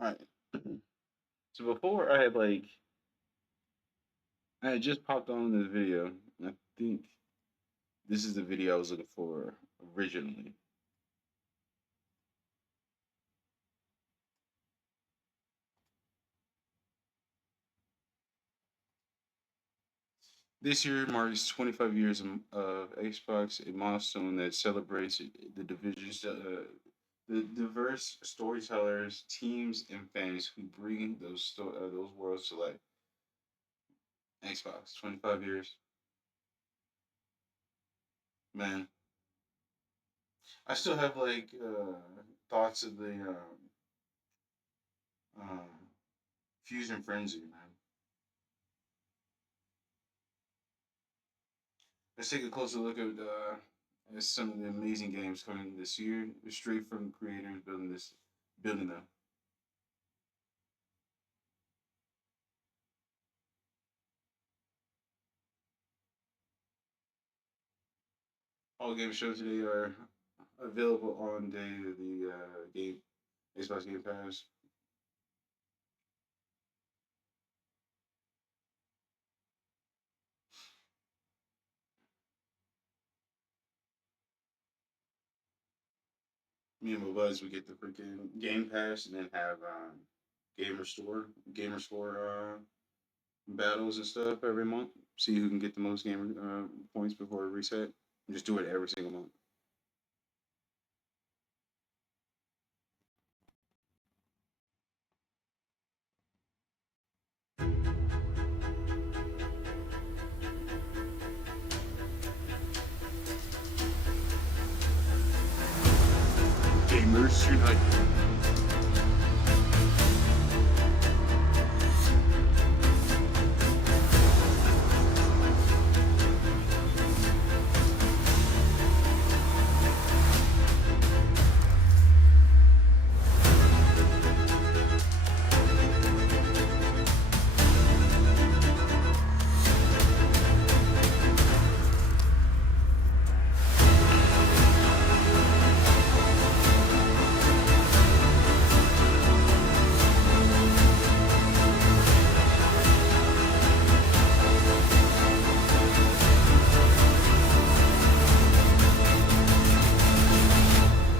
Alright. So before I had just popped on this video, and I think this is the video I was looking for originally. This year marks 25 years of Xbox, a milestone that celebrates the divisions, the diverse storytellers, teams, and fans who bring those worlds to life. Xbox, 25 years, man. I still have thoughts of the um, Fusion Frenzy, man. Let's take a closer look at some of the amazing games coming this year, straight from creators building them. All games shown today are available on day of the game Xbox Game Pass. Me and my buds we get the freaking Game Pass and then have Gamer Store, Gamer Score battles and stuff every month. See who can get the most gamer points before a reset. Just do it every single month. Gamers Unite.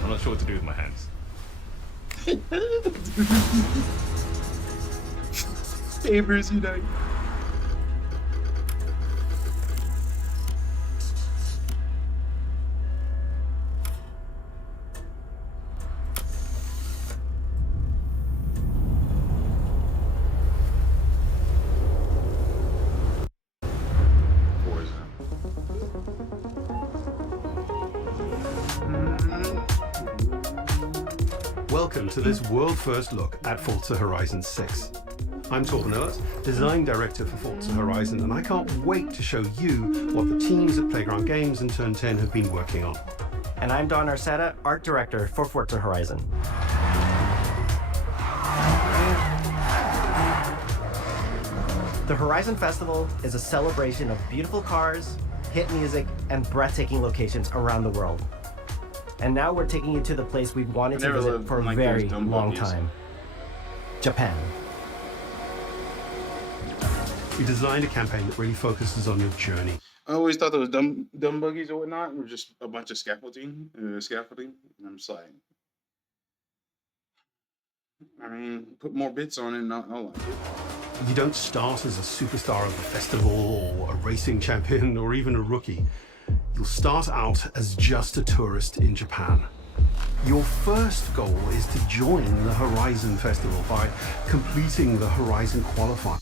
I'm not sure what to do with my hands. Gamers Unite. Forza. Welcome to this world-first look at Forza Horizon 6. I'm Torben Ehlert, Design Director for Forza Horizon, and I can't wait to show you what the teams at Playground Games and Turn 10 have been working on. And I'm Don Arcetta, Art Director for Forza Horizon. The Horizon Festival is a celebration of beautiful cars, hit music, and breathtaking locations around the world. And now we're taking you to the place we've wanted to visit for a very long time. Japan. We designed a campaign that really focuses on your journey. I always thought those dumb buggies or whatnot were just a bunch of scaffolding. And I'm just like, I mean, put more bits on it and I'll like it. You don't start as a superstar of the festival or a racing champion or even a rookie. You'll start out as just a tourist in Japan. Your first goal is to join the Horizon Festival by completing the Horizon qualifier.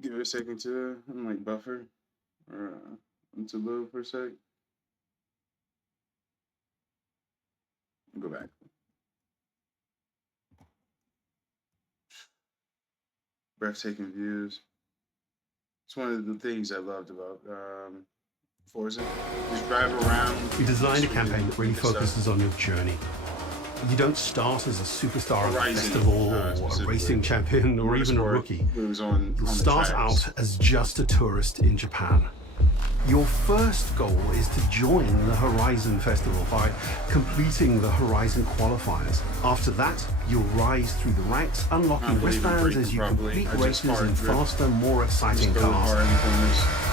Give it a second to buffer or to load for a sec. Go back. Breathtaking views. It's one of the things I loved about Forza. Just drive around. We designed a just campaign that really freaking stuff. focuses on your journey. You don't start as a superstar of a Horizon, festival or a specifically. racing champion or even a Motorsport, rookie. It was on You'll the start tracks. out as just a tourist in Japan. Your first goal is to join the Horizon Festival by completing the Horizon qualifiers. After that, you'll rise through the ranks, I unlocking don't believe in wristbands braking as you properly. complete I just races hard in drift. faster, more exciting Just go cars. hard in corners.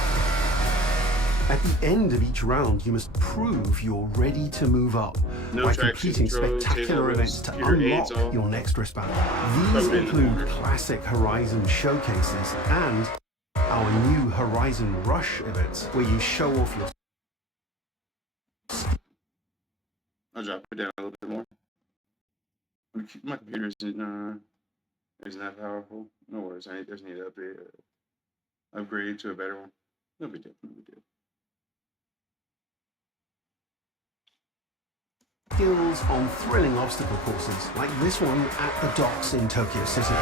At the end of each round, you must prove you're ready to move up No by traction completing control, spectacular tables, events to keep your aids unlock off. your next wristband. These Put it in the include corner. classic Horizon showcases and our new Horizon Rush events, where you show off your I'll drop it down a little bit more. My computer isn't that powerful. No worries. I just need to upgrade to a better one. No big deal. No big deal. skills on thrilling obstacle courses like this one at the docks in Tokyo City.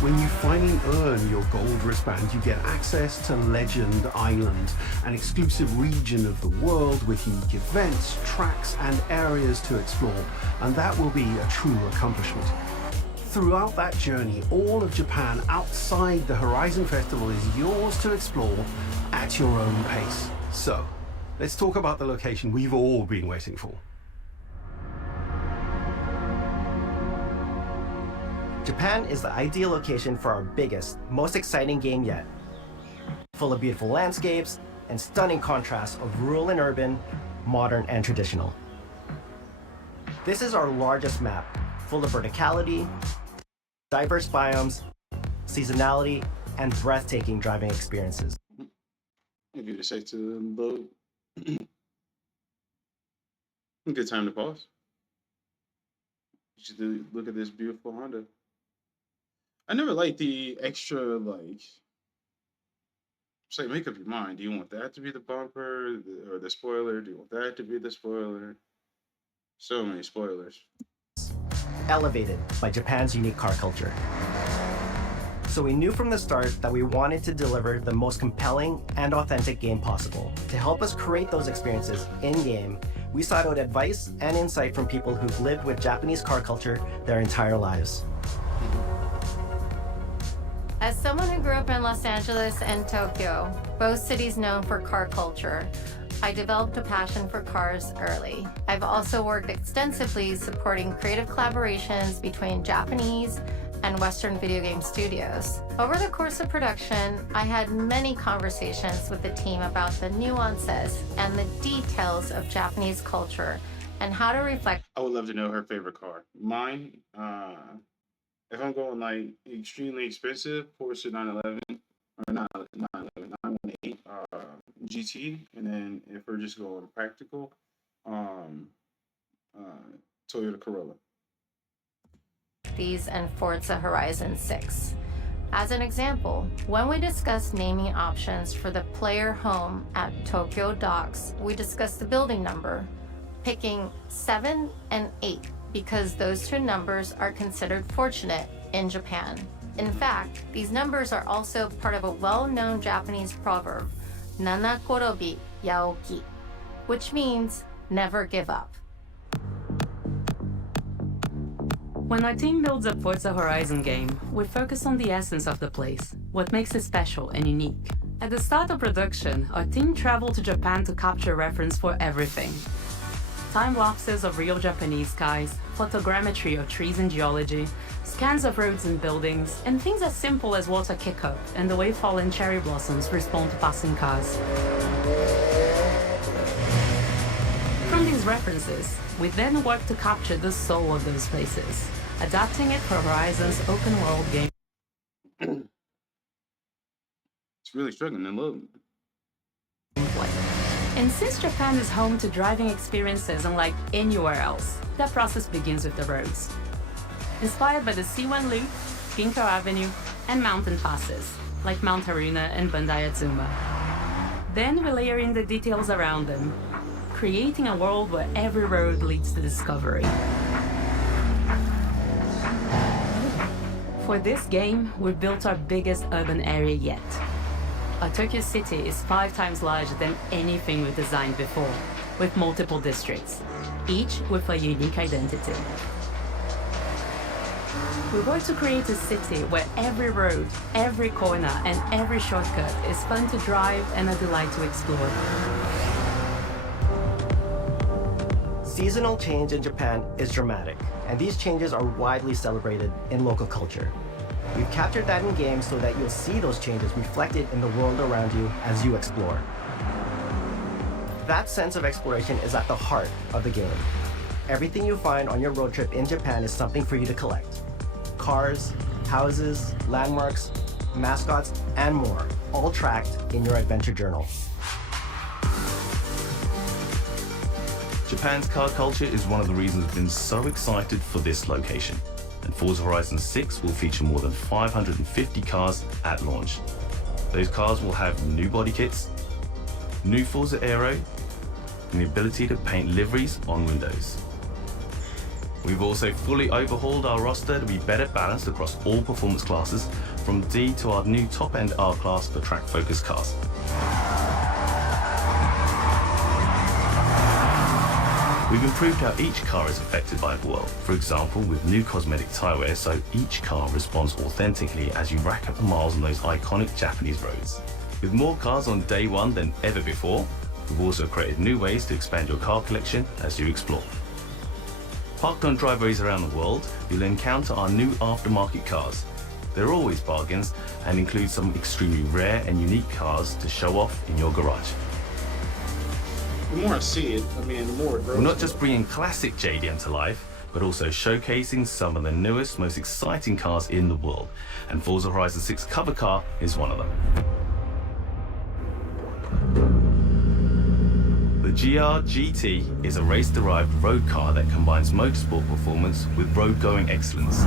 When you finally earn your gold wristband, you get access to Legend Island, an exclusive region of the world with unique events, tracks, and areas to explore, and that will be a true accomplishment. Throughout that journey, all of Japan outside the Horizon Festival is yours to explore at your own pace. So, let's talk about the location we've all been waiting for. Japan is the ideal location for our biggest, most exciting game yet. Full of beautiful landscapes and stunning contrasts of rural and urban, modern and traditional. This is our largest map, full of verticality, diverse biomes, seasonality, and breathtaking driving experiences. If you decide to load, good time to pause. You should look at this beautiful Honda. I never liked the extra, like, it's like, make up your mind. Do you want that to be the bumper or the spoiler? Do you want that to be the spoiler? So many spoilers. Elevated by Japan's unique car culture. So we knew from the start that we wanted to deliver the most compelling and authentic game possible. To help us create those experiences in-game, we sought out advice and insight from people who've lived with Japanese car culture their entire lives. As someone who grew up in Los Angeles and Tokyo, both cities known for car culture, I developed a passion for cars early. I've also worked extensively supporting creative collaborations between Japanese and Western video game studios. Over the course of production, I had many conversations with the team about the nuances and the details of Japanese culture and how to reflect. I would love to know her favorite car. Mine, if I'm going like extremely expensive, Porsche 911 or not 911, 918 GT, and then if we're just going practical, Toyota Corolla. These and Forza Horizon 6. As an example, when we discussed naming options for the player home at Tokyo Docks, we discussed the building number, picking 7 and 8 because those two numbers are considered fortunate in Japan. In fact, these numbers are also part of a well-known Japanese proverb, Nana Korobi Yaoki, which means never give up. When our team builds a Forza Horizon game, we focus on the essence of the place, what makes it special and unique. At the start of production, our team traveled to Japan to capture reference for everything. Time lapses of real Japanese skies, photogrammetry of trees and geology, scans of roads and buildings, and things as simple as water kick-up and the way fallen cherry blossoms respond to passing cars. From these references, we then work to capture the soul of those places, adapting it for Horizon's open-world game. It's really struggling to load. And since Japan is home to driving experiences unlike anywhere else, that process begins with the roads. Inspired by the C1 Loop, Ginkgo Avenue, and mountain passes, like Mount Haruna and Bandai Atsuma. Then we layer in the details around them, creating a world where every road leads to discovery. For this game, we built our biggest urban area yet. our Tokyo City is 5 times larger than anything we've designed before, with multiple districts, each with a unique identity. We work to create a city where every road, every corner, and every shortcut is fun to drive and a delight to explore. Seasonal change in Japan is dramatic, and these changes are widely celebrated in local culture. We've captured that in games so that you'll see those changes reflected in the world around you as you explore. That sense of exploration is at the heart of the game. Everything you find on your road trip in Japan is something for you to collect. Cars, houses, landmarks, mascots, and more, all tracked in your adventure journal. Japan's car culture is one of the reasons we've been so excited for this location. And Forza Horizon 6 will feature more than 550 cars at launch. Those cars will have new body kits, new Forza Aero, and the ability to paint liveries on windows. We've also fully overhauled our roster to be better balanced across all performance classes, from D to our new top-end R-Class for track-focused cars. We've improved how each car is affected by the world. For example, with new cosmetic tyre wear, so each car responds authentically as you rack up the miles on those iconic Japanese roads. With more cars on day one than ever before, we've also created new ways to expand your car collection as you explore. Parked on driveways around the world, you'll encounter our new aftermarket cars. They're always bargains and include some extremely rare and unique cars to show off in your garage. The more I see it, I mean, the more it grows. We're not just bringing classic JDM to life, but also showcasing some of the newest, most exciting cars in the world. And Forza Horizon 6 cover car is one of them. The GR GT is a race-derived road car that combines motorsport performance with road-going excellence.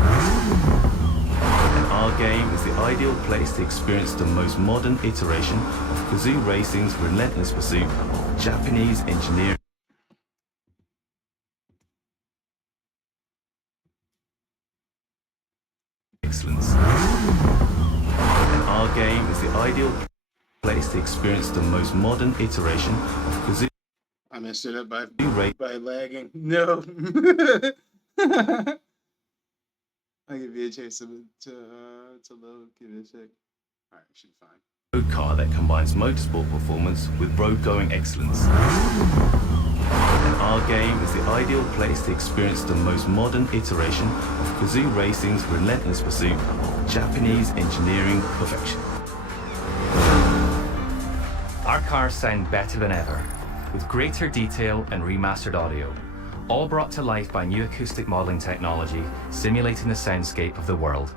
And our game is the ideal place to experience the most modern iteration of Kazoo Racing's relentless pursuit of Japanese engineering excellence. And our game is the ideal place to experience the most modern iteration of Kazoo. I messed it up by Racing. lagging. No. I'll give you a chance to load. Give it a sec. All right, should be fine. Road car that combines motorsport performance with road-going excellence. And our game is the ideal place to experience the most modern iteration of Kazoo Racing's relentless pursuit of Japanese engineering perfection. Our cars sound better than ever, with greater detail and remastered audio, all brought to life by new acoustic modeling technology, simulating the soundscape of the world.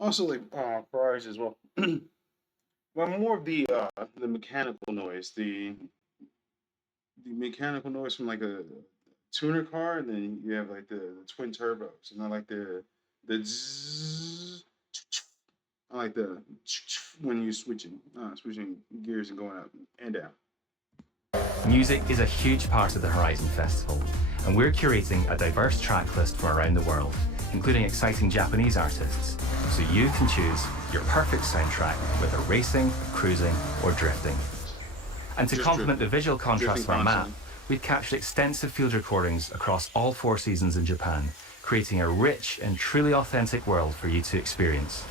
Also, like Ferraris as well. But more of the mechanical noise, the mechanical noise from like a tuner car, and then you have like the twin turbos, and I like the zzz, I like the when you're switching gears and going up and down. Music is a huge part of the Horizon Festival, and we're curating a diverse track list from around the world, including exciting Japanese artists, so you can choose your perfect soundtrack, whether racing, cruising, or drifting. And to complement the visual contrast of our map, we've captured extensive field recordings across all 4 seasons in Japan, creating a rich and truly authentic world for you to experience.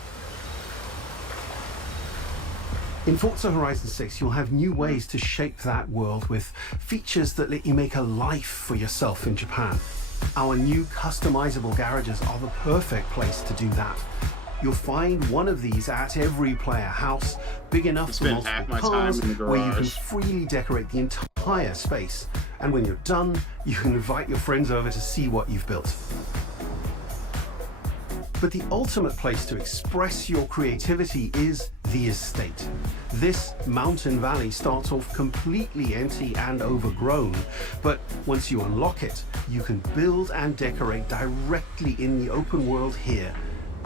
In Forza Horizon 6, you'll have new ways to shape that world with features that let you make a life for yourself in Japan. Our new customizable garages are the perfect place to do that. You'll find one of these at every player house, big enough for multiple cars, where you can freely decorate the entire space. And when you're done, you can invite your friends over to see what you've built. But the ultimate place to express your creativity is the estate. This mountain valley starts off completely empty and overgrown, but once you unlock it, you can build and decorate directly in the open world here,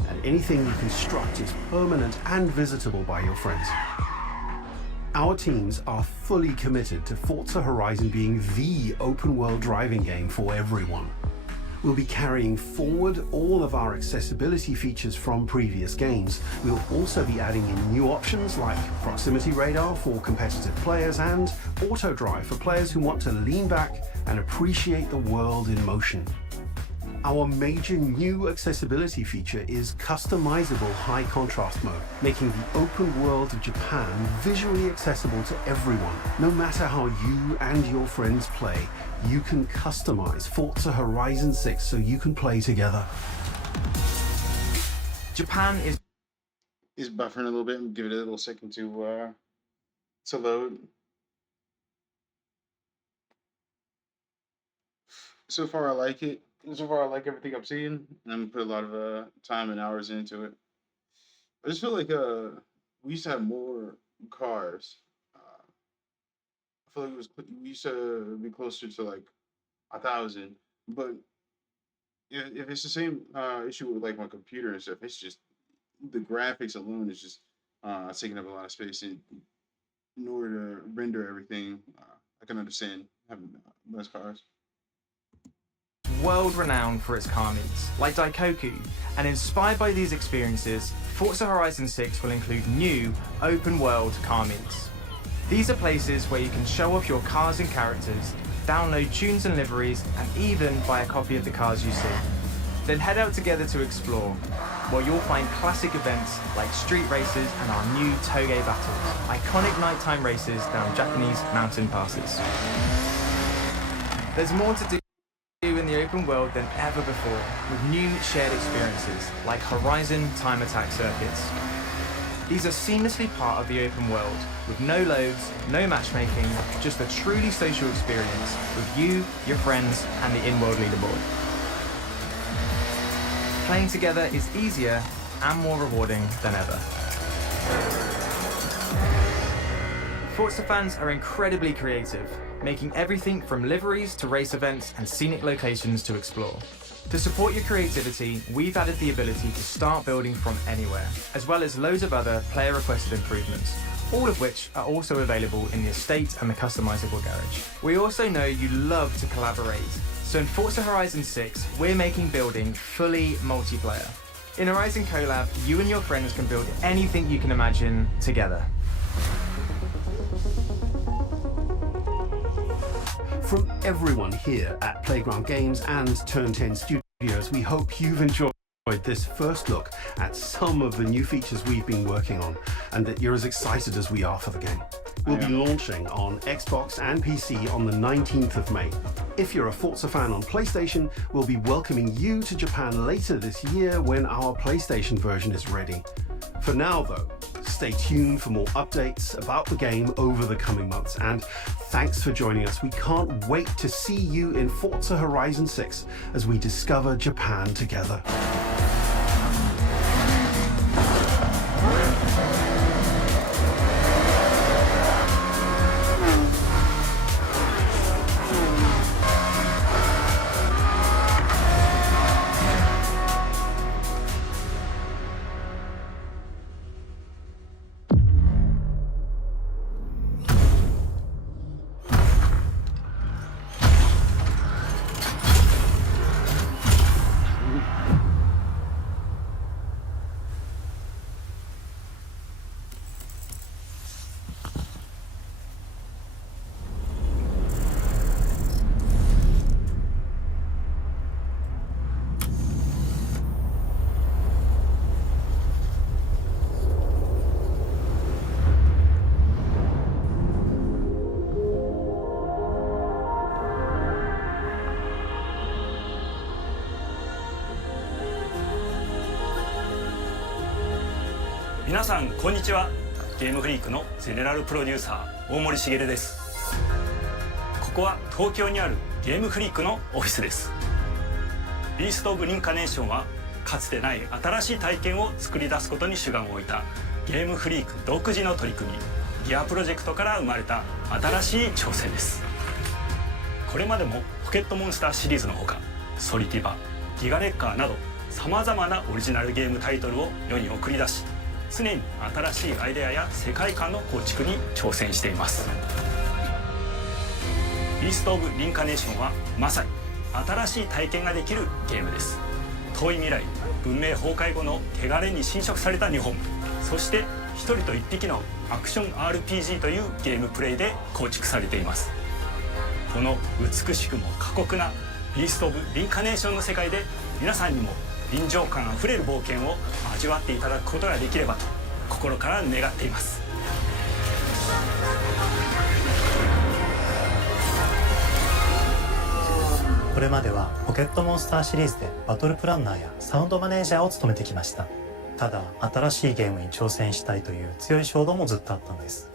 and anything you construct is permanent and visitable by your friends. Our teams are fully committed to Forza Horizon being the open world driving game for everyone. We'll be carrying forward all of our accessibility features from previous games. We'll also be adding in new options like proximity radar for competitive players and auto drive for players who want to lean back and appreciate the world in motion. Our major new accessibility feature is customizable high contrast mode, making the open world of Japan visually accessible to everyone. No matter how you and your friends play, you can customize Forza Horizon 6 so you can play together. Japan Is buffering a little bit and give it a little second to load. So far, I like it. So far, I like everything I'm seeing, and I'm gonna put a lot of time and hours into it. I just feel like we used to have more cars. I feel like we used to be closer to like 1,000, but if it's the same issue with like my computer and stuff, it's just the graphics alone is just taking up a lot of space. And in order to render everything, I can understand having less cars. world-renowned for its car meets, like Daikoku, and inspired by these experiences, Forza Horizon 6 will include new, open-world car meets. These are places where you can show off your cars and characters, download tunes and liveries, and even buy a copy of the cars you see. Then head out together to explore, where you'll find classic events like street races and our new Toge battles, iconic nighttime races down Japanese mountain passes. There's more to do in the open world than ever before, with new shared experiences like Horizon Time Attack circuits. These are seamlessly part of the open world, with no loads, no matchmaking, just a truly social experience with you, your friends, and the in-world leaderboard. Playing together is easier and more rewarding than ever. Forza fans are incredibly creative, making everything from liveries to race events and scenic locations to explore. To support your creativity, we've added the ability to start building from anywhere, as well as loads of other player-requested improvements, all of which are also available in the estate and the customizable garage. We also know you love to collaborate, so in Forza Horizon 6, we're making building fully multiplayer. In Horizon Collab, you and your friends can build anything you can imagine together. From everyone here at Playground Games and Turn 10 Studios, we hope you've enjoyed this first look at some of the new features we've been working on, and that you're as excited as we are for the game. We'll be launching on Xbox and PC on the 19th of May. If you're a Forza fan on PlayStation, we'll be welcoming you to Japan later this year when our PlayStation version is ready. For now, though, stay tuned for more updates about the game over the coming months, and thanks for joining us. We can't wait to see you in Forza Horizon 6 as we discover Japan together.皆さんこんにちは。ゲームフリークのゼネラルプロデューサー大森茂です。ここは東京にあるゲームフリークのオフィスです。ビースト・オブ・リンカネーションはかつてない新しい体験を作り出すことに主眼を置いたゲームフリーク独自の取り組みギアプロジェクトから生まれた新しい挑戦です。これまでもポケットモンスターシリーズのほかソリティバ、ギガレッカーなどさまざまなオリジナルゲームタイトルを世に送り出し、常に新しいアイデアや世界観の構築に挑戦しています。ビースト・オブ・リンカネーションはまさに新しい体験ができるゲームです。遠い未来、文明崩壊後の汚れに侵食された日本、そして一人と一匹のアクション RPG というゲームプレイで構築されています。この美しくも過酷なビースト・オブ・リンカネーションの世界で皆さんにも臨場感あふれる冒険を味わっていただくことができればと心から願っています。これまではポケットモンスターシリーズでバトルプランナーやサウンドマネージャーを務めてきました。ただ新しいゲームに挑戦したいという強い衝動もずっとあったんです。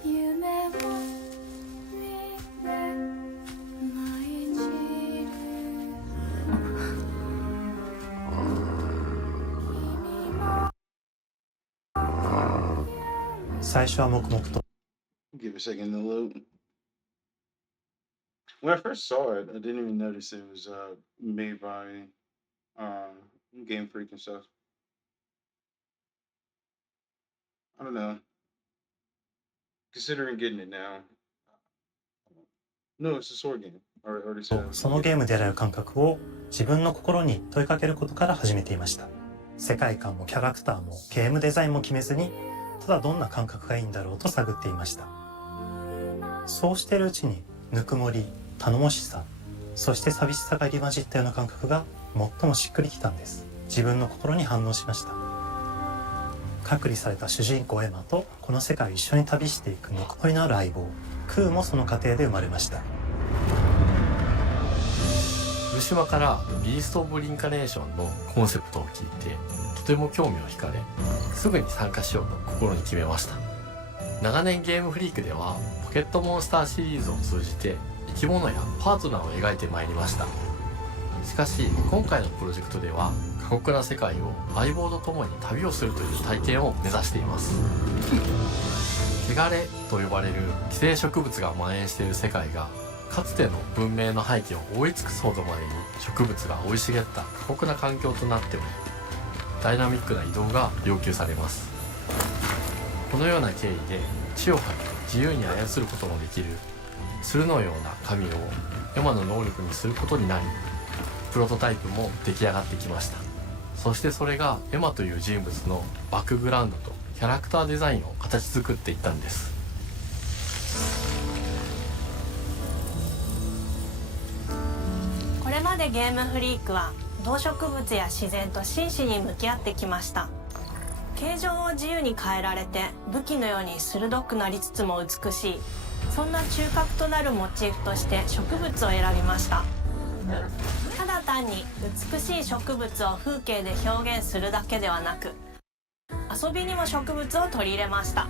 最初は黙々と Give a second to load. When I first saw it, I didn't even notice it was made by Game Freak and stuff. I don't know. Considering getting it now. No, it's a sword game. I already said. そのゲームである感覚を自分の心に問いかけることから始めていました。世界観もキャラクターもゲームデザインも決めずに、ただどんな感覚がいいんだろうと探っていました。そうしているうちにぬくもり、頼もしさ、そして寂しさが入り混じったような感覚が最もしっくりきたんです。自分の心に反応しました。隔離された主人公エマとこの世界を一緒に旅していくぬくもりのある相棒クーもその過程で生まれました。ウシマからビースト・オブ・リンカネーションのコンセプトを聞いてとても興味を惹かれ、すぐに参加しようと心に決めました。長年ゲームフリークではポケットモンスターシリーズを通じて生き物やパートナーを描いてまいりました。しかし今回のプロジェクトでは過酷な世界を相棒と共に旅をするという体験を目指しています。汚れと呼ばれる寄生植物が蔓延している世界がかつての文明の廃棄を覆い尽くすほどまでに植物が生い茂った過酷な環境となっており、ダイナミックな移動が要求されます。このような経緯で地を這い自由に操ることのできる鶴のような神をエマの能力にすることになり、プロトタイプも出来上がってきました。そしてそれがエマという人物のバックグラウンドとキャラクターデザインを形作っていったんです。これまでゲームフリークは動植物や自然と真摯に向き合ってきました。形状を自由に変えられて武器のように鋭くなりつつも美しい、そんな中核となるモチーフとして植物を選びました。ただ単に美しい植物を風景で表現するだけではなく、遊びにも植物を取り入れました。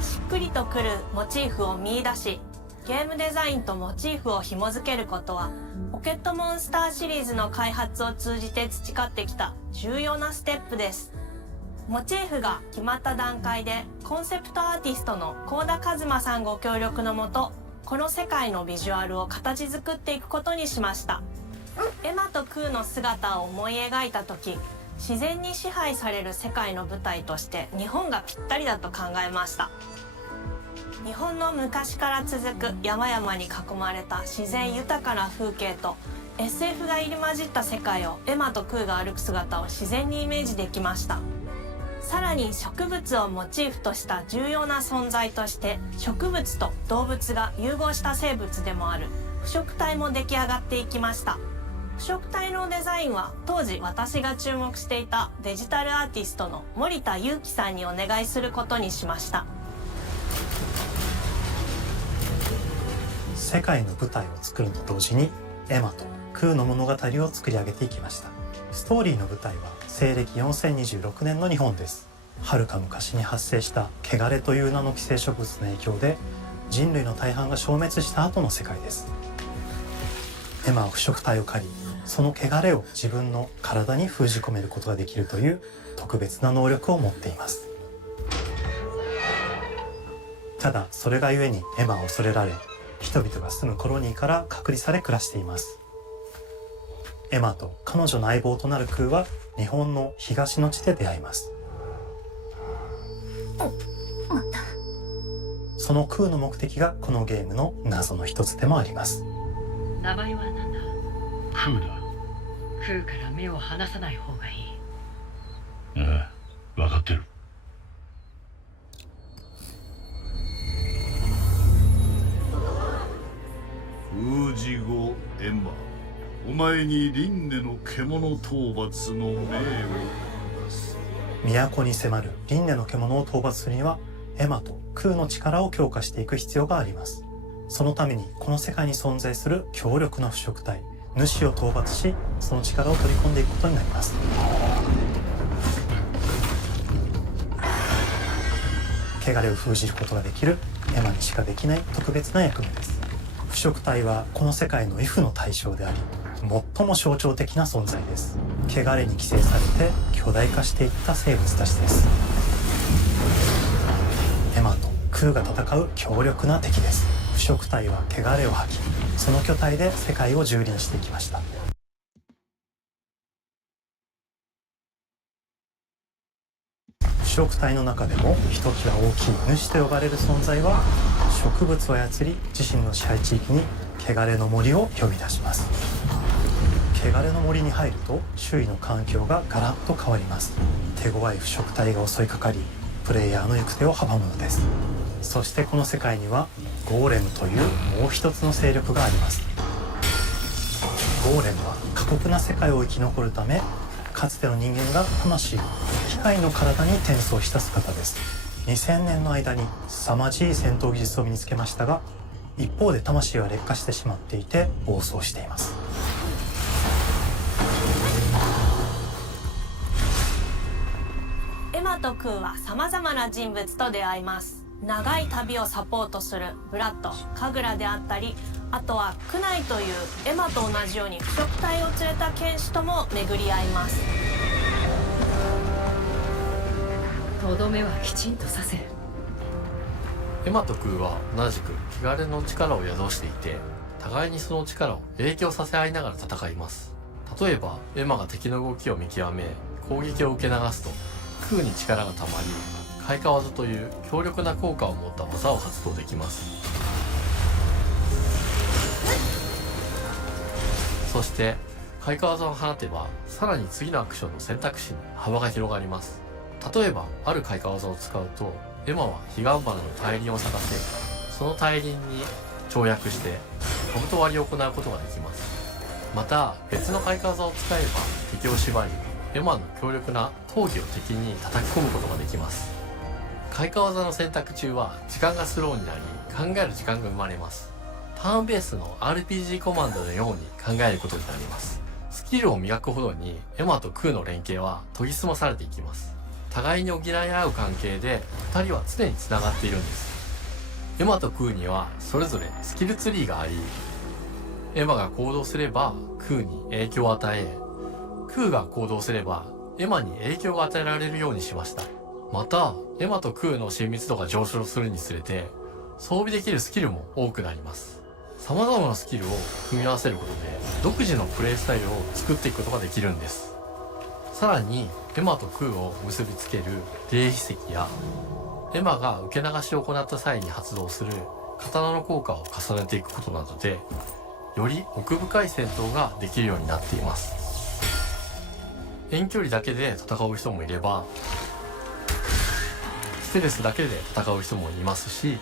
しっくりとくるモチーフを見出し、ゲームデザインとモチーフを紐付けることはポケットモンスターシリーズの開発を通じて培ってきた重要なステップです。モチーフが決まった段階でコンセプトアーティストの幸田一馬さんご協力のもと、この世界のビジュアルを形作っていくことにしました。エマとクーの姿を思い描いた時、自然に支配される世界の舞台として日本がぴったりだと考えました。日本の昔から続く山々に囲まれた自然豊かな風景と SF が入り混じった世界をエマとクーが歩く姿を自然にイメージできました。さらに植物をモチーフとした重要な存在として植物と動物が融合した生物でもある腐植体も出来上がっていきました。腐植体のデザインは当時私が注目していたデジタルアーティストの森田裕樹さんにお願いすることにしました。世界の舞台を作ると同時にエマとクーの物語を作り上げていきました。ストーリーの舞台は西暦4026年の日本です。遥か昔に発生した汚れという名の寄生植物の影響で人類の大半が消滅した後の世界です。エマは腐植体を狩りその汚れを自分の体に封じ込めることができるという特別な能力を持っています。ただそれがゆえにエマは恐れられ、人々が住むコロニーから隔離され暮らしています。エマと彼女の相棒となるクーは日本の東の地で出会います。そのクーの目的がこのゲームの謎の一つでもあります。名前は何だ？クーだ。クーから目を離さない方がいい。ああ、分かってる。封じ後エマ、お前に輪廻の獣討伐の命を下す。都に迫る輪廻の獣を討伐するにはエマとクーの力を強化していく必要があります。そのためにこの世界に存在する強力な腐食体主を討伐し、その力を取り込んでいくことになります。汚れを封じることができるエマにしかできない特別な役目です。腐食体はこの世界の畏怖の対象であり、最も象徴的な存在です。汚れに寄生されて巨大化していった生物たちです。エマとクーが戦う強力な敵です。腐食体は汚れを吐き、その巨体で世界を蹂躙していきました。腐食体の中でもひときわ大きい主と呼ばれる存在は、植物を操り自身の支配地域に汚れの森を呼び出します。汚れの森に入ると周囲の環境がガラッと変わります。手強い腐食体が襲いかかり、プレイヤーの行く手を阻むのです。そしてこの世界にはゴーレムというもう一つの勢力があります。ゴーレムは過酷な世界を生き残るため、かつての人間が魂を機械の体に転送した姿です。2000年の間に凄まじい戦闘技術を身につけましたが、一方で魂は劣化してしまっていて暴走しています。エマとクーは様々な人物と出会います。長い旅をサポートするブラッド、カグラであったり、あとはクナイというエマと同じように腐食体を連れた剣士とも巡り合います。とどめはきちんとさせる。エマとクーは同じく汚れの力を宿していて、互いにその力を影響させ合いながら戦います。例えばエマが敵の動きを見極め攻撃を受け流すと、クーに力がたまり開花技という強力な効果を持った技を発動できます。そして開花技を放てば、さらに次のアクションの選択肢に幅が広がります。例えばある開花技を使うと、エマは彼岸花の大輪を咲かせ、その大輪に跳躍して兜割りを行うことができます。また別の開花技を使えば敵を縛り、エマの強力な闘技を敵に叩き込むことができます。開花技の選択中は時間がスローになり、考える時間が生まれます。ターンベースの RPG コマンドのように考えることになります。スキルを磨くほどにエマとクーの連携は研ぎ澄まされていきます。互いに補い合う関係で2人は常に繋がっているんです。エマとクーにはそれぞれスキルツリーがあり、エマが行動すればクーに影響を与え、クーが行動すればエマに影響が与えられるようにしました。またエマとクーの親密度が上昇するにつれて装備できるスキルも多くなります。様々なスキルを組み合わせることで独自のプレイスタイルを作っていくことができるんです。さらにエマとクーを結びつける霊秘石や、エマが受け流しを行った際に発動する刀の効果を重ねていくことなどで、より奥深い戦闘ができるようになっています。遠距離だけで戦う人もいれば、ステルスだけで戦う人もいますし、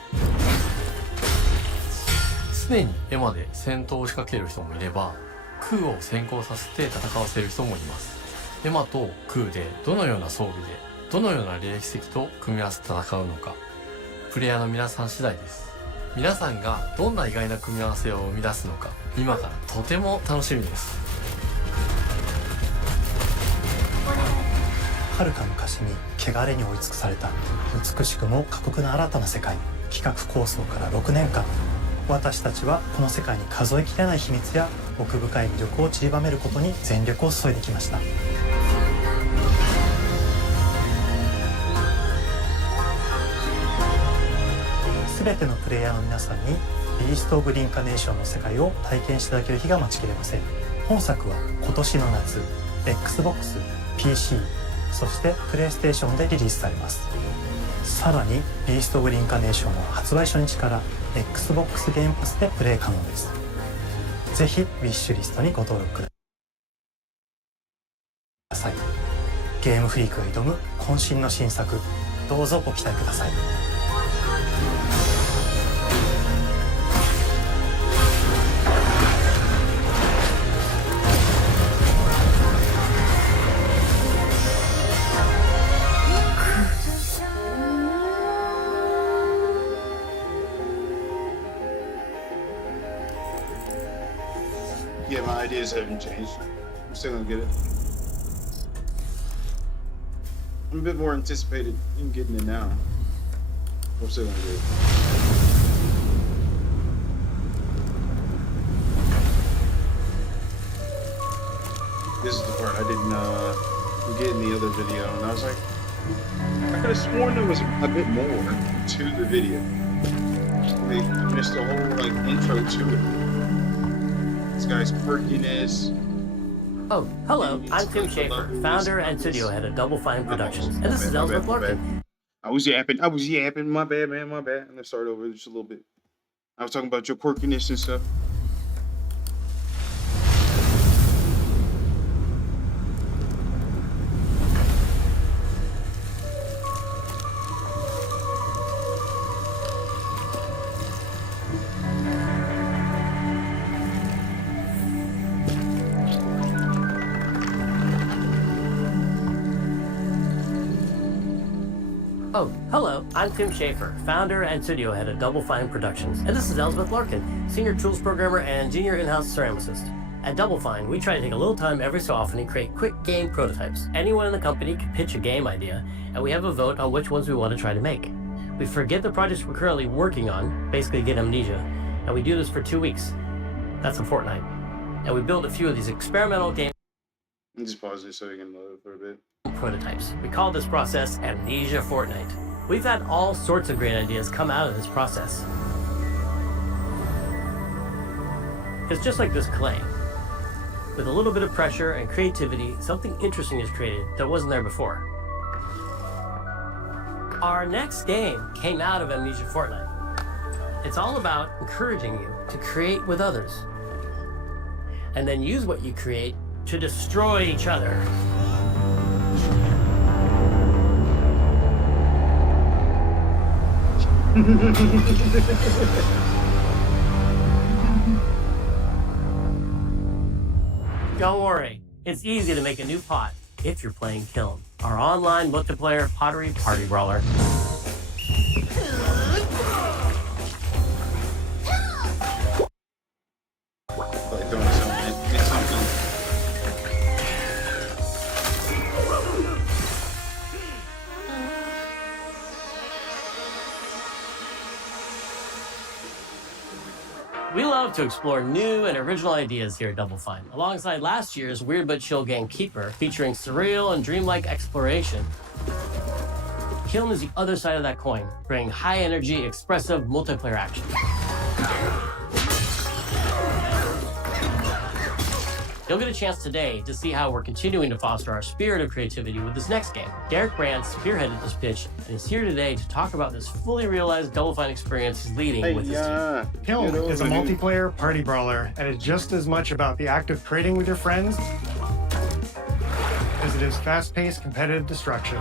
常にエマで戦闘を仕掛ける人もいれば、クーを先行させて戦わせる人もいます。エマとクーでどのような装備でどのような霊奇跡と組み合わせて戦うのか、プレイヤーの皆さん次第です。皆さんがどんな意外な組み合わせを生み出すのか、今からとても楽しみです。遥か昔に汚れに追い尽くされた美しくも過酷な新たな世界。企画構想から6年間、私たちはこの世界に数えきれない秘密や奥深い魅力を散りばめることに全力を注いできました。すべてのプレイヤーの皆さんにビースト・オブ・リンカネーションの世界を体験していただける日が待ちきれません。本作は今年の夏 XBOX、PC、そしてプレイステーションでリリースされます。さらにビースト・オブ・リンカネーションは発売初日から XBOX ゲームパスでプレイ可能です。ぜひウィッシュリストにご登録ください。ゲームフリークが挑む渾身の新作、どうぞご期待ください。Yeah, my ideas haven't changed. I'm still gonna get it. I'm a bit more anticipated in getting it now. I'm still gonna get it. This is the part I didn't get in the other video, and I was like, I could have sworn there was a bit more to the video. They missed the whole like intro to it. This guy's quirkiness. Oh, hello, I'm Tim Schafer, founder and studio head of Double Fine Productions, and this is Ellsworth Larkin. I was yapping, my bad, man, my bad. Let's start over just a little bit. I was talking about your quirkiness and stuff. Oh, hello, I'm Tim Schafer, founder and studio head of Double Fine Productions, and this is Ellsworth Larkin, senior tools programmer and junior in-house ceramicist. At Double Fine, we try to take a little time every so often and create quick game prototypes. Anyone in the company can pitch a game idea, and we have a vote on which ones we want to try to make. We forget the projects we're currently working on, basically get amnesia, and we do this for 2 weeks. That's a fortnight. And we build a few of these experimental games. Just pause it so you can load for a bit. Prototypes. We call this process Amnesia Fortnight. We've had all sorts of great ideas come out of this process. It's just like this clay. With a little bit of pressure and creativity, something interesting is created that wasn't there before. Our next game came out of Amnesia Fortnight. It's all about encouraging you to create with others, and then use what you create to destroy each other. Don't worry, it's easy to make a new pot if you're playing Kiln, our online multiplayer pottery party brawler. Like doing something. It's something. We love to explore new and original ideas here at Double Fine, alongside last year's Weird But Chill Game Keeper, featuring surreal and dreamlike exploration. Kiln is the other side of that coin, bringing high-energy, expressive multiplayer action. You'll get a chance today to see how we're continuing to foster our spirit of creativity with this next game. Derek Brandt spearheaded this pitch and is here today to talk about this fully realized Double Fine experience he's leading with his team. Kiln is a multiplayer party brawler, and it's just as much about the act of trading with your friends as it is fast-paced competitive destruction.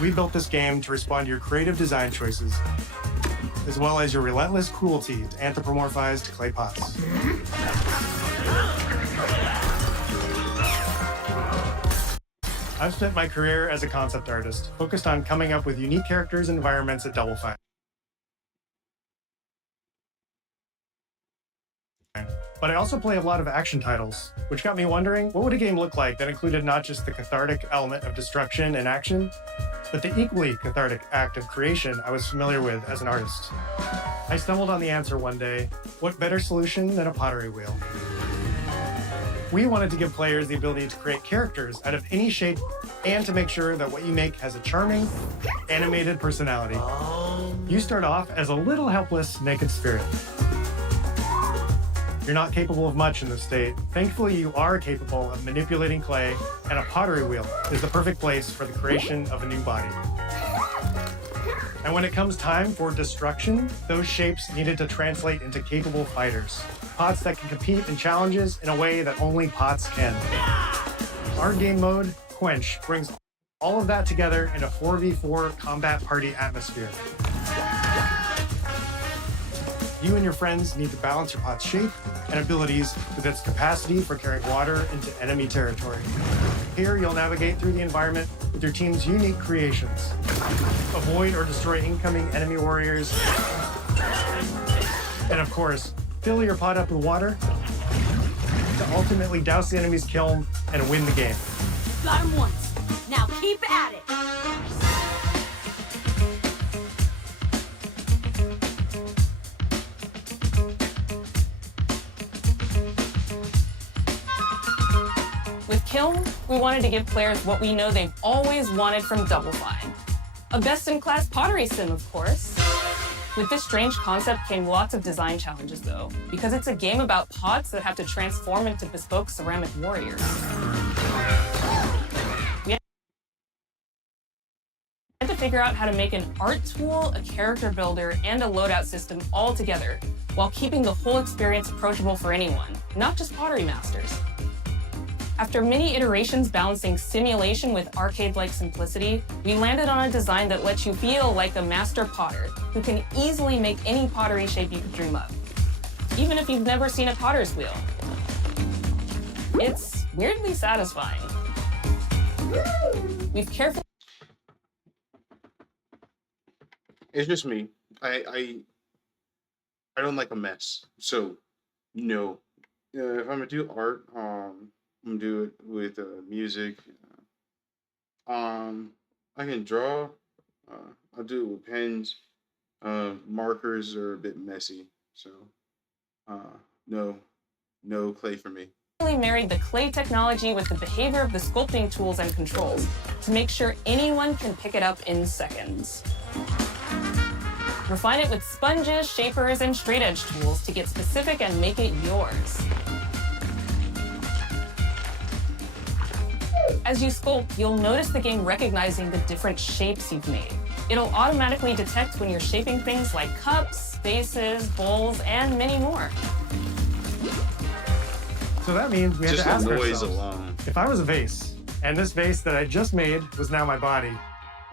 We built this game to respond to your creative design choices, as well as your relentless cruelty to anthropomorphized clay pots. I've spent my career as a concept artist, focused on coming up with unique characters and environments at Double Fine. But I also play a lot of action titles, which got me wondering, what would a game look like that included not just the cathartic element of destruction and action, but the equally cathartic act of creation I was familiar with as an artist? I stumbled on the answer one day. What better solution than a pottery wheel? We wanted to give players the ability to create characters out of any shape and to make sure that what you make has a charming, animated personality. You start off as a little helpless, naked spirit. You're not capable of much in this state. Thankfully, you are capable of manipulating clay, and a pottery wheel is the perfect place for the creation of a new body. And when it comes time for destruction, those shapes needed to translate into capable fighters. Pots that can compete in challenges in a way that only pots can. Our game mode, Quench, brings all of that together in a 4v4 combat party atmosphere. You and your friends need to balance your pot's shape and abilities with its capacity for carrying water into enemy territory. Here, you'll navigate through the environment with your team's unique creations. Avoid or destroy incoming enemy warriors. And of course, fill your pot up with water to ultimately douse the enemy's kiln and win the game. Got him once. Now keep at it. With Kiln, we wanted to give players what we know they've always wanted from Double Fine. A best-in-class pottery sim, of course. With this strange concept came lots of design challenges, though, because it's a game about pots that have to transform into bespoke ceramic warriors. We had to figure out how to make an art tool, a character builder, and a loadout system all together, while keeping the whole experience approachable for anyone, not just pottery masters. After many iterations balancing simulation with arcade-like simplicity, we landed on a design that lets you feel like a master potter who can easily make any pottery shape you could dream of, even if you've never seen a potter's wheel. It's weirdly satisfying. We've carefully... It's just me. I don't like a mess. So, no. If I'm gonna do art, I'm gonna do it with music. I can draw. I'll do it with pens. Markers are a bit messy, so no clay for me. married the clay technology with the behavior of the sculpting tools and controls to make sure anyone can pick it up in seconds. Refine it with sponges, shapers, and straight edge tools to get specific and make it yours. As you sculpt, you'll notice the game recognizing the different shapes you've made. It'll automatically detect when you're shaping things like cups, vases, bowls, and many more. So that means we have Just to ask the noise ourselves, alone. if I was a vase, and this vase that I just made was now my body,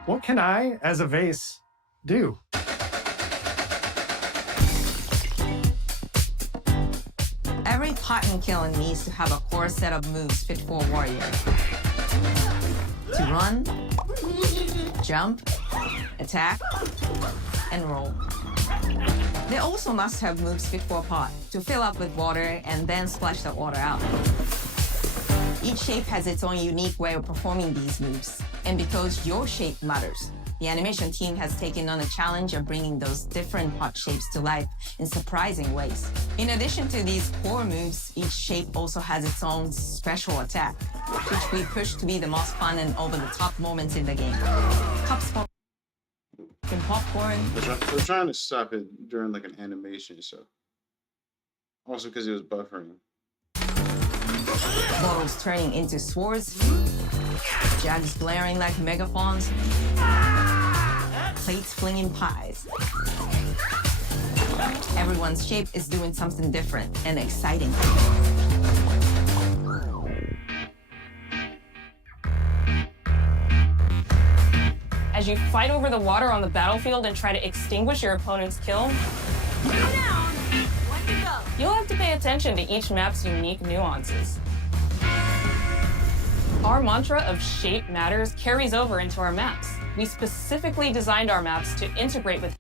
what can I, as a vase, do? Every pot and kiln needs to have a core set of moves fit for a warrior. To run, jump, attack, and roll. They also must have moves fit for a pot to fill up with water and then splash the water out. Each shape has its own unique way of performing these moves. And because your shape matters, the animation team has taken on a challenge of bringing those different pot shapes to life in surprising ways. In addition to these core moves, each shape also has its own special attack, which we push to be the most fun and over-the-top moments in the game. Cups, and popcorn. We're trying to stop it during like an animation, so. Also because it was buffering. Bottles turning into swords, jugs blaring like megaphones, plates flinging pies. Everyone's shape is doing something different and exciting. As you fight over the water on the battlefield and try to extinguish your opponent's kiln, you'll have to pay attention to each map's unique nuances. Our mantra of shape matters carries over into our maps. We specifically designed our maps to integrate with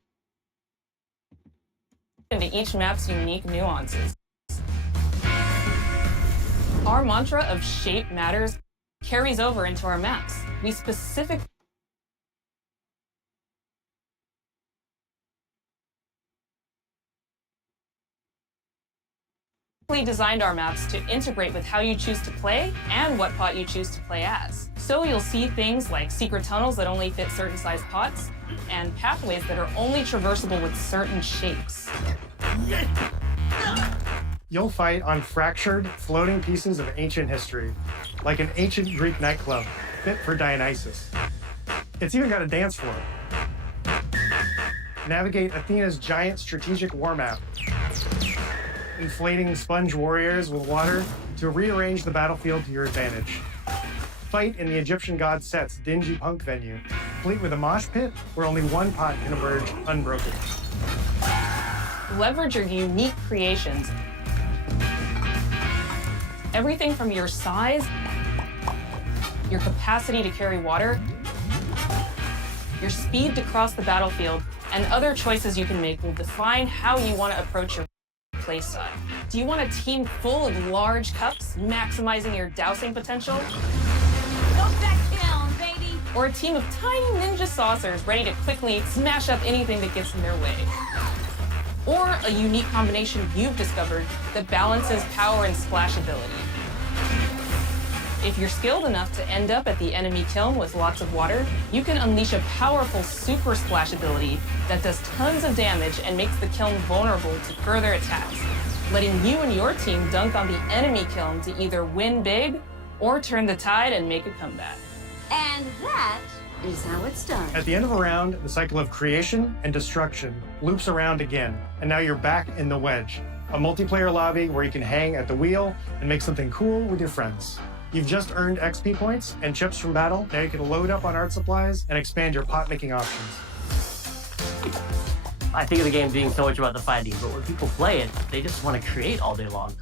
into each map's unique nuances. Our mantra of shape matters carries over into our maps. We specifically We designed our maps to integrate with how you choose to play and what pot you choose to play as. So you'll see things like secret tunnels that only fit certain size pots and pathways that are only traversable with certain shapes. You'll fight on fractured, floating pieces of ancient history, like an ancient Greek nightclub fit for Dionysus. It's even got a dance floor. Navigate Athena's giant strategic war map, inflating sponge warriors with water to rearrange the battlefield to your advantage. Fight in the Egyptian god Set's dingy punk venue, complete with a mosh pit where only one pot can emerge unbroken. Leverage your unique creations. Everything from your size, your capacity to carry water, your speed to cross the battlefield, and other choices you can make will define how you want to approach your playstyle. Do you want a team full of large cups, maximizing your dousing potential? Go back down, baby! Or a team of tiny ninja saucers ready to quickly smash up anything that gets in their way? Or a unique combination you've discovered that balances power and splashability. If you're skilled enough to end up at the enemy kiln with lots of water, you can unleash a powerful super splash ability that does tons of damage and makes the kiln vulnerable to further attacks, letting you and your team dunk on the enemy kiln to either win big or turn the tide and make a comeback. And that is how it's done. At the end of a round, the cycle of creation and destruction loops around again, and now you're back in the Wedge, a multiplayer lobby where you can hang at the wheel and make something cool with your friends. You've just earned XP points and chips from battle. Now you can load up on art supplies and expand your pot-making options. I think of the game being so much about the fighting, but when people play it, they just want to create all day long.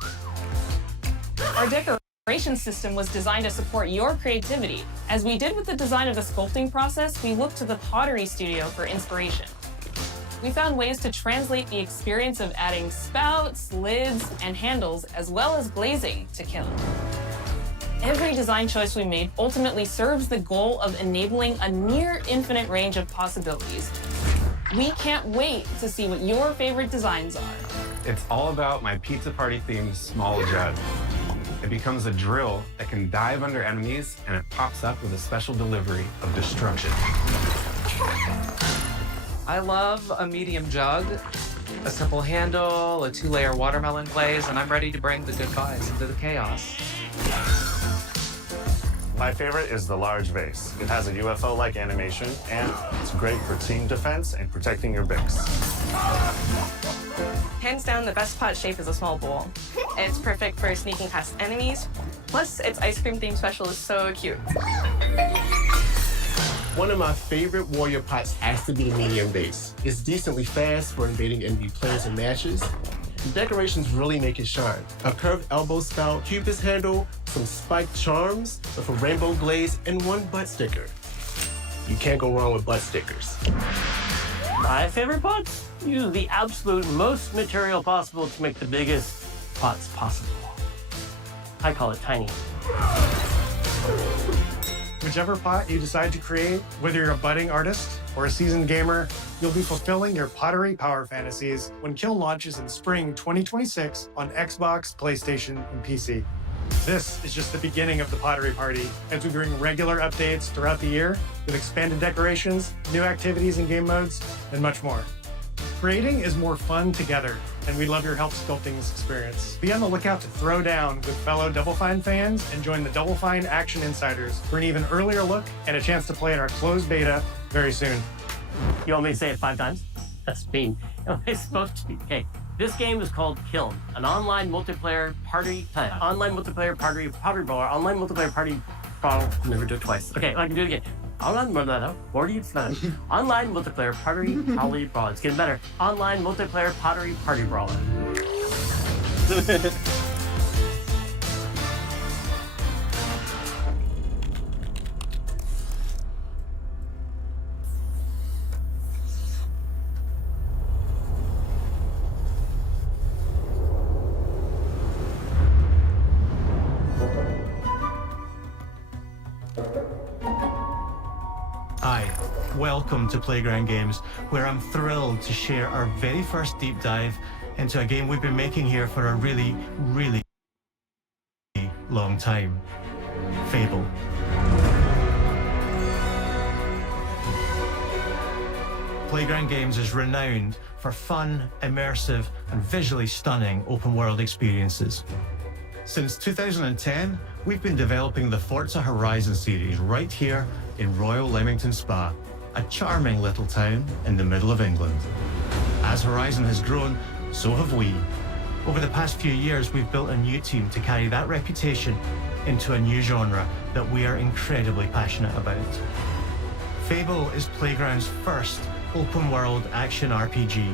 Our decoration system was designed to support your creativity. As we did with the design of the sculpting process, we looked to the Pottery Studio for inspiration. We found ways to translate the experience of adding spouts, lids, and handles, as well as glazing to kiln. Every design choice we made ultimately serves the goal of enabling a near infinite range of possibilities. We can't wait to see what your favorite designs are. It's all about my pizza party themed small jug. It becomes a drill that can dive under enemies, and it pops up with a special delivery of destruction. I love a medium jug, a simple handle, a 2-layer watermelon glaze, and I'm ready to bring the good vibes into the chaos. My favorite is the large vase. It has a UFO-like animation, and it's great for team defense and protecting your Bix. Hands down, the best pot shape is a small bowl. It's perfect for sneaking past enemies. Plus, its ice cream theme special is so cute. One of my favorite warrior pots has to be the medium base. It's decently fast for invading enemy players and matches. The decorations really make it shine. A curved elbow spout, Cupid's handle, some spiked charms with a rainbow glaze, and one butt sticker. You can't go wrong with butt stickers. My favorite pots use the absolute most material possible to make the biggest pots possible. I call it tiny. Whichever pot you decide to create, whether you're a budding artist or a seasoned gamer, you'll be fulfilling your pottery power fantasies when Kiln launches in spring 2026 on Xbox, PlayStation, and PC. This is just the beginning of the Pottery Party as we bring regular updates throughout the year with expanded decorations, new activities and game modes, and much more. Creating is more fun together, and we love your help sculpting this experience. Be on the lookout to throw down with fellow Double Fine fans and join the Double Fine Action Insiders for an even earlier look and a chance to play in our closed beta very soon. You want me to say it 5 times? That's mean. It's supposed to be. Okay. This game is called Kiln, an online multiplayer party brawler. Online multiplayer party brawler. Never do it twice. Okay, I can do it again. Online multiplayer pottery brawler. It's getting better. Online multiplayer pottery party brawler. Hi, welcome to Playground Games, where I'm thrilled to share our very first deep dive into a game we've been making here for a really, really long time. Fable. Playground Games is renowned for fun, immersive, and visually stunning open-world experiences. Since 2010, we've been developing the Forza Horizon series right here in Royal Leamington Spa, a charming little town in the middle of England. As Horizon has grown, so have we. Over the past few years, we've built a new team to carry that reputation into a new genre that we are incredibly passionate about. Fable is Playground's first open-world action RPG,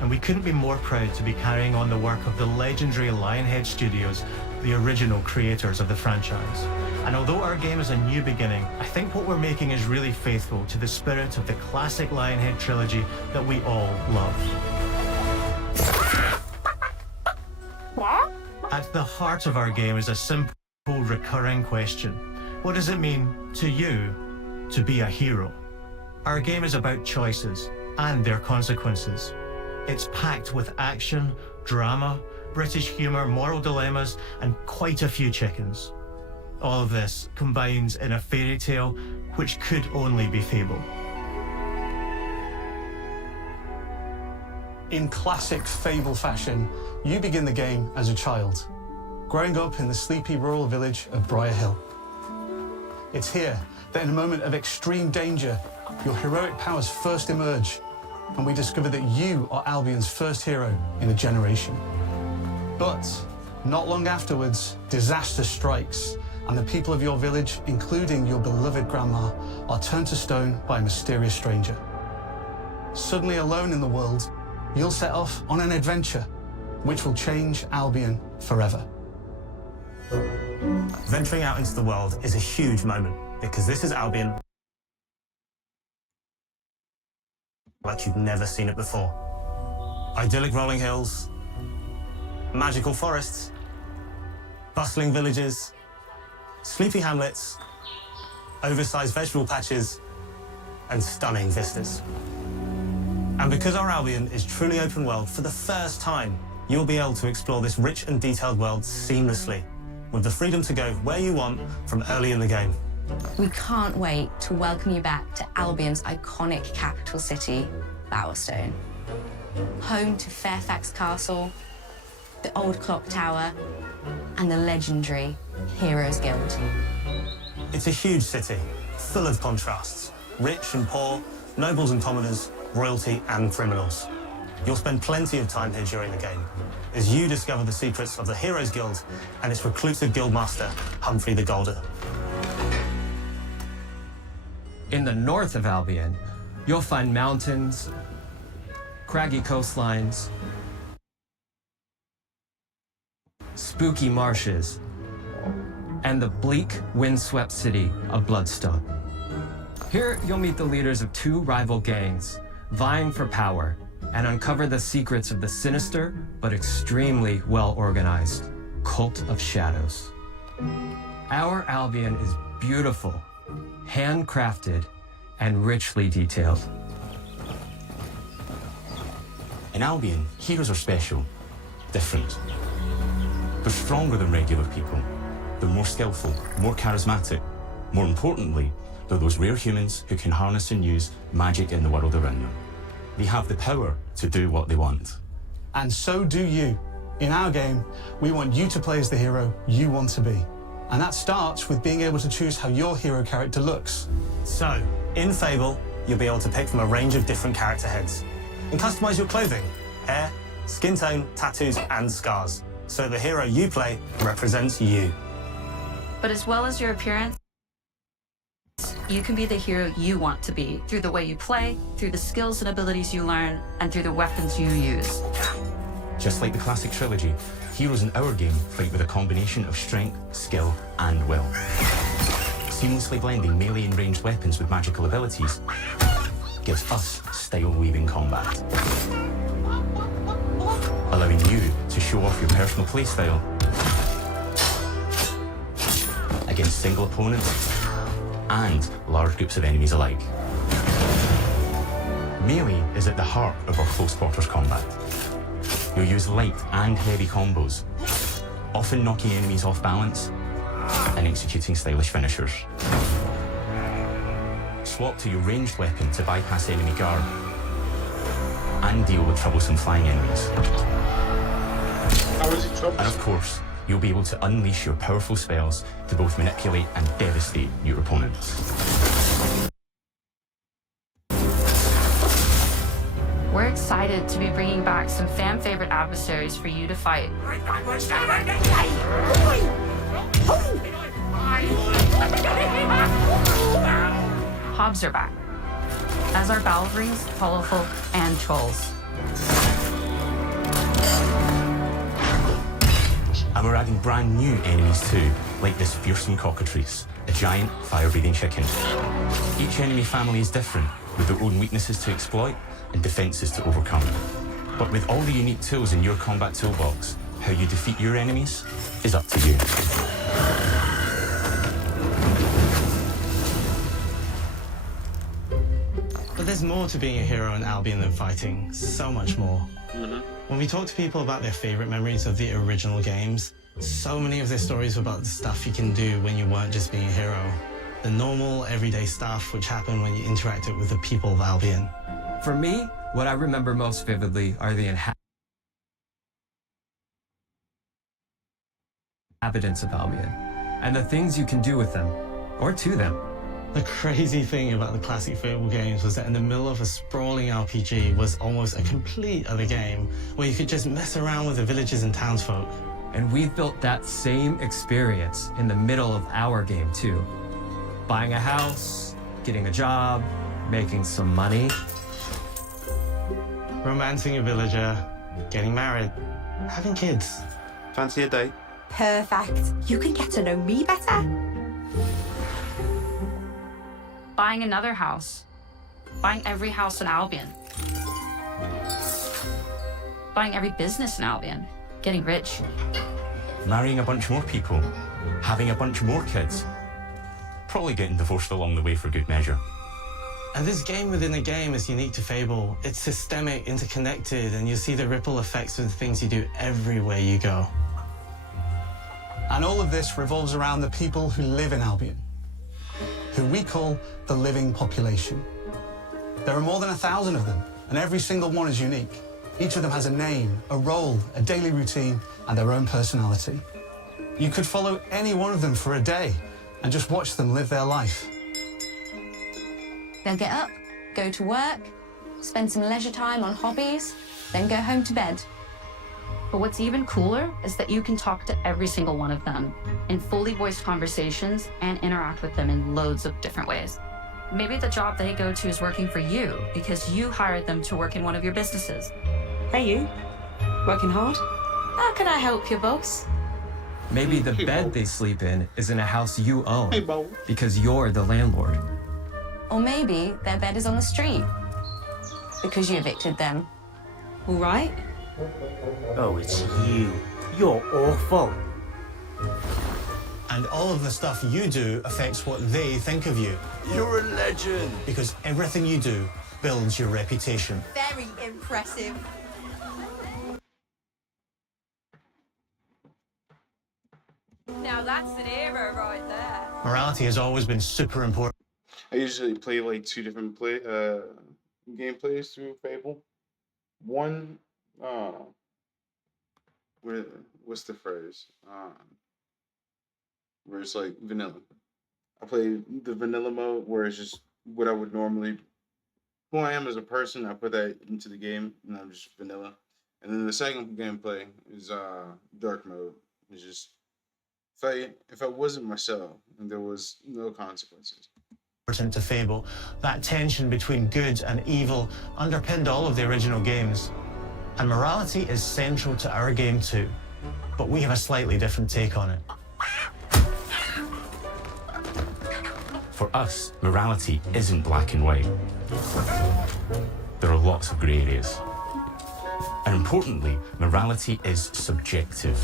and we couldn't be more proud to be carrying on the work of the legendary Lionhead Studios, the original creators of the franchise. And although our game is a new beginning, I think what we're making is really faithful to the spirit of the classic Lionhead trilogy that we all love. At the heart of our game is a simple, recurring question. What does it mean to you to be a hero? Our game is about choices and their consequences. It's packed with action, drama, British humour, moral dilemmas, and quite a few chickens. All of this combines in a fairy tale which could only be Fable. In classic Fable fashion, you begin the game as a child, growing up in the sleepy rural village of Briar Hill. It's here that in a moment of extreme danger, your heroic powers first emerge, and we discover that you are Albion's first hero in a generation. But not long afterwards, disaster strikes, and the people of your village, including your beloved grandma, are turned to stone by a mysterious stranger. Suddenly alone in the world, you'll set off on an adventure which will change Albion forever. Venturing out into the world is a huge moment, because this is Albion like you've never seen it before. Idyllic rolling hills, magical forests, bustling villages, sleepy hamlets, oversized vegetable patches, and stunning vistas. And because our Albion is truly open world, for the first time, you'll be able to explore this rich and detailed world seamlessly, with the freedom to go where you want from early in the game. We can't wait to welcome you back to Albion's iconic capital city, Bowerstone. Home to Fairfax Castle, the old clock tower, and the legendary Heroes Guild. It's a huge city, full of contrasts. Rich and poor, nobles and commoners, royalty and criminals. You'll spend plenty of time here during the game, as you discover the secrets of the Heroes Guild and its reclusive guildmaster, Humphrey the Golder. In the north of Albion, you'll find mountains, craggy coastlines, spooky marshes, and the bleak, windswept city of Bloodstone. Here, you'll meet the leaders of two rival gangs, vying for power, and uncover the secrets of the sinister but extremely well-organized Cult of Shadows. Our Albion is beautiful, handcrafted, and richly detailed. In Albion, heroes are special, different. They're stronger than regular people. They're more skillful, more charismatic. More importantly, they're those rare humans who can harness and use magic in the world around them. They have the power to do what they want. And so do you. In our game, we want you to play as the hero you want to be. And that starts with being able to choose how your hero character looks. So, in Fable, you'll be able to pick from a range of different character heads and customize your clothing, hair, skin tone, tattoos, and scars, so the hero you play represents you. But as well as your appearance, you can be the hero you want to be through the way you play, through the skills and abilities you learn, and through the weapons you use. Just like the classic trilogy, heroes in our game fight with a combination of strength, skill, and will. Seamlessly blending melee and ranged weapons with magical abilities gives us style-weaving combat, allowing you to show off your personal playstyle against single opponents and large groups of enemies alike. Melee is at the heart of our close quarters combat. you'll use light and heavy combos, often knocking enemies off balance and executing stylish finishers. Swap to your ranged weapon to bypass enemy guard and deal with troublesome flying enemies. How is he troublesome? And of course, you'll be able to unleash your powerful spells to both manipulate and devastate your opponents. We're excited to be bringing back some fan-favorite adversaries for you to fight. Hobbs are back, as are Balverines, Hollowfolk, and Trolls. And we're adding brand new enemies too, like this fearsome cockatrice, a giant fire-breathing chicken. Each enemy family is different, with their own weaknesses to exploit and defenses to overcome. But with all the unique tools in your combat toolbox, how you defeat your enemies is up to you. But there's more to being a hero in Albion than fighting, so much more. When we talk to people about their favorite memories of the original games, so many of their stories were about the stuff you can do when you weren't just being a hero. The normal, everyday stuff which happened when you interacted with the people of Albion. For me, what I remember most vividly are the inhabitants of Albion, and the things you can do with them, or to them. The crazy thing about the classic Fable games was that in the middle of a sprawling RPG was almost a complete other game, where you could just mess around with the villages and townsfolk. And we've built that same experience in the middle of our game too. Buying a house, getting a job, making some money. Romancing a villager, getting married, having kids. Fancy a date? Perfect. You can get to know me better. Buying another house. Buying every house in Albion. Buying every business in Albion. Getting rich. Marrying a bunch more people, having a bunch more kids, probably getting divorced along the way for good measure. And this game within a game is unique to Fable. It's systemic, interconnected, and you see the ripple effects of the things you do everywhere you go. And all of this revolves around the people who live in Albion, who we call the living population. There are more than 1,000 of them, and every single one is unique. Each of them has a name, a role, a daily routine, and their own personality. You could follow any one of them for a day and just watch them live their life. They'll get up, go to work, spend some leisure time on hobbies, then go home to bed. But what's even cooler is that you can talk to every single one of them in fully voiced conversations and interact with them in loads of different ways. Maybe the job they go to is working for you because you hired them to work in one of your businesses. Hey you, working hard? How can I help you, boss? Maybe the bed they sleep in is in a house you own Hey, Bo. because you're the landlord. Or maybe their bed is on the street because you evicted them. All right. Oh, it's you. You're awful. And all of the stuff you do affects what they think of you. You're a legend. Because everything you do builds your reputation. Very impressive. Now that's an hero right there. Morality has always been super important. I usually play like two different gameplays through Fable. One, what's the phrase? Where it's like vanilla. I play the vanilla mode where it's just what I would normally, who I am as a person. I put that into the game and I'm just vanilla. And then the second gameplay is dark mode. It's just if I wasn't myself and there was no consequences. To Fable, that tension between good and evil underpinned all of the original games. And morality is central to our game too, but we have a slightly different take on it. For us, morality isn't black and white. There are lots of grey areas. And importantly, morality is subjective.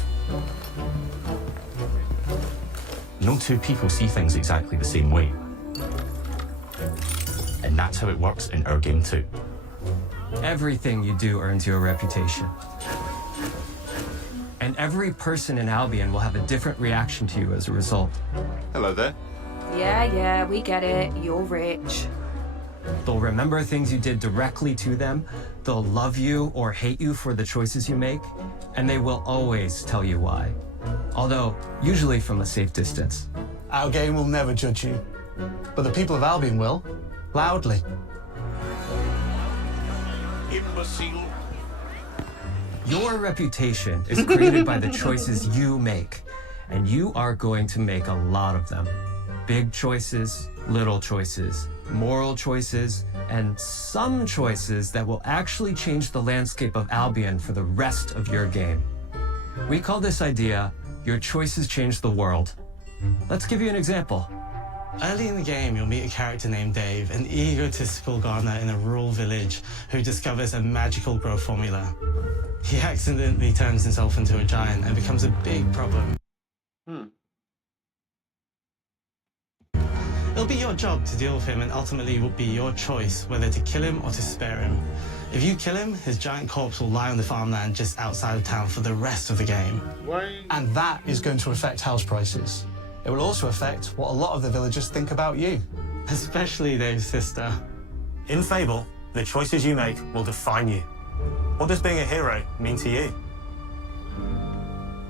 No two people see things exactly the same way. And that's how it works in our game too. Everything you do earns you a reputation. And every person in Albion will have a different reaction to you as a result. Hello there. Yeah, we get it. You're rich. They'll remember things you did directly to them, they'll love you or hate you for the choices you make, and they will always tell you why. Although, usually from a safe distance. Our game will never judge you, but the people of Albion will, loudly. Imbecile. Your reputation is created by the choices you make, and you are going to make a lot of them. Big choices, little choices, moral choices, and some choices that will actually change the landscape of Albion for the rest of your game. We call this idea, your choices change the world. Let's give you an example. Early in the game, you'll meet a character named Dave, an egotistical gardener in a rural village who discovers a magical growth formula. He accidentally turns himself into a giant and becomes a big problem. It'll be your job to deal with him, and ultimately it will be your choice whether to kill him or to spare him. If you kill him, his giant corpse will lie on the farmland just outside of town for the rest of the game. And that is going to affect house prices. It will also affect what a lot of the villagers think about you. Especially Dave's sister. In Fable, the choices you make will define you. What does being a hero mean to you?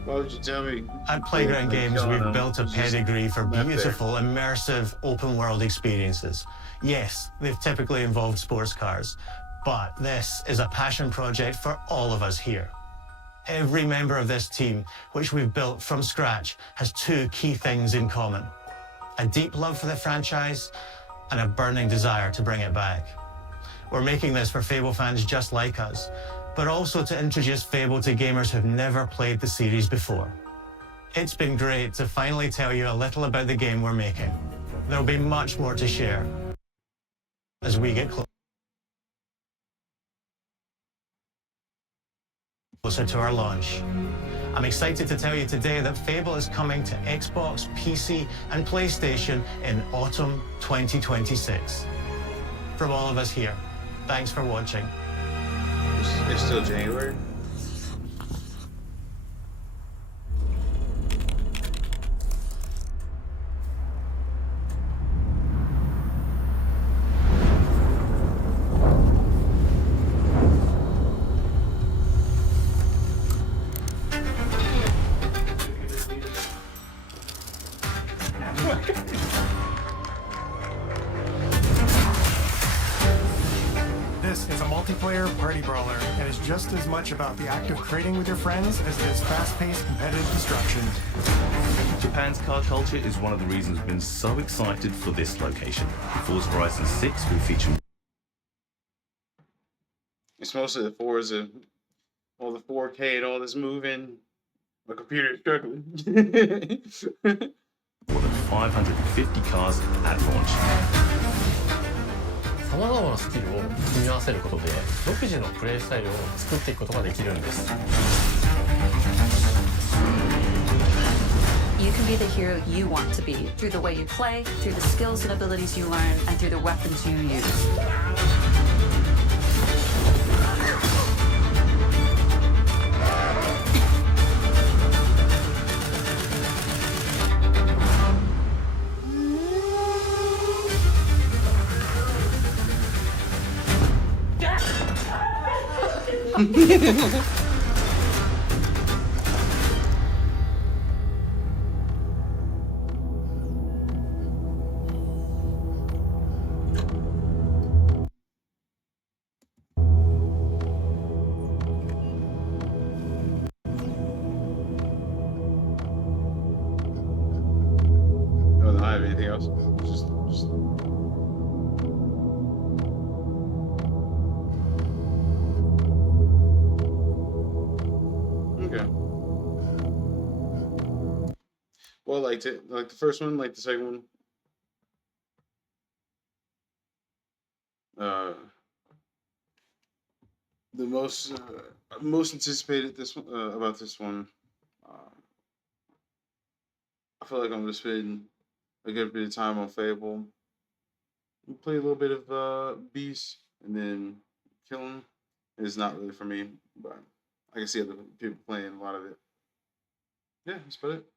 Why would you tell me? At Playground Games, we've built a pedigree for beautiful, immersive, open-world experiences. Yes, they've typically involved sports cars, but this is a passion project for all of us here. Every member of this team, which we've built from scratch, has two key things in common: a deep love for the franchise and a burning desire to bring it back. We're making this for Fable fans just like us, but also to introduce Fable to gamers who've never played the series before. It's been great to finally tell you a little about the game we're making. There'll be much more to share as we get closer to our launch. I'm excited to tell you today that Fable is coming to Xbox, PC, and PlayStation in autumn 2026. From all of us here, thanks for watching. It's still January. This is a multiplayer party brawler and is just as much about the act of trading with your friends as it is fast-paced competitive destruction. Japan's car culture is one of the reasons we've been so excited for this location. Forza Horizon 6 will feature... It's mostly the Forza, all the 4K and all this moving. My computer is struggling. more than 550 cars at launch. さまざまなスキルを組み合わせることで独自のプレイスタイルを作っていくことができるんです。 You can be the hero you want to be through the way you play, through the skills and abilities you learn, and through the weapons you use. I don't have anything else. Just... Okay. Well, like the first one, like the second one. The most anticipated this one about this one. I feel like I'm gonna spend a good bit of time on Fable. We play a little bit of Beast, and then Killing is not really for me, but I can see other people playing a lot of it. Yeah, that's about it.